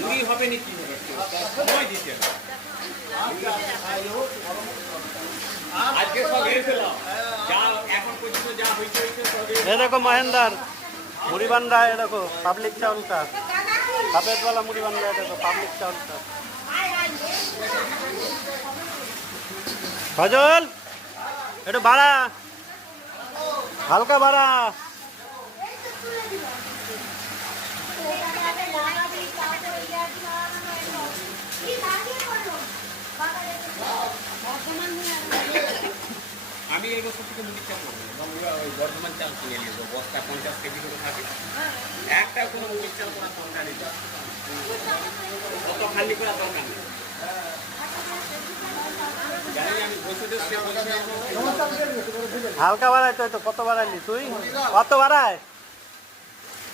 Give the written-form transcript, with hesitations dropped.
মুড়ি হবে নাকি সময় দিতে আজকে সব এর ফেলাম যা এখন পর্যন্ত যা হয়েছে এ দেখো মহেন্দার মুড়ি বান্ডা, এ দেখো পাবলিক চাউলটা, সফেদওয়ালা মুড়ি বান্ডা, দেখো পাবলিক চাউলটা। ফজল একটু বাড়া, হালকা বাড়া। আমি এই বছর থেকে মুড়ির চাল করবো এবং ওই বর্ধমান চাল কিনে নিয়ে যাবো, বস্তা 50 কেজি করে থাকে, একটা কোনো মুড়ির চাল করার দরকার নেই, কত খালি করার দরকার নেই। জানি আমি বসে হালকা বাড়াই তো, কত বাড়াইলি তুই? কত বাড়ায়?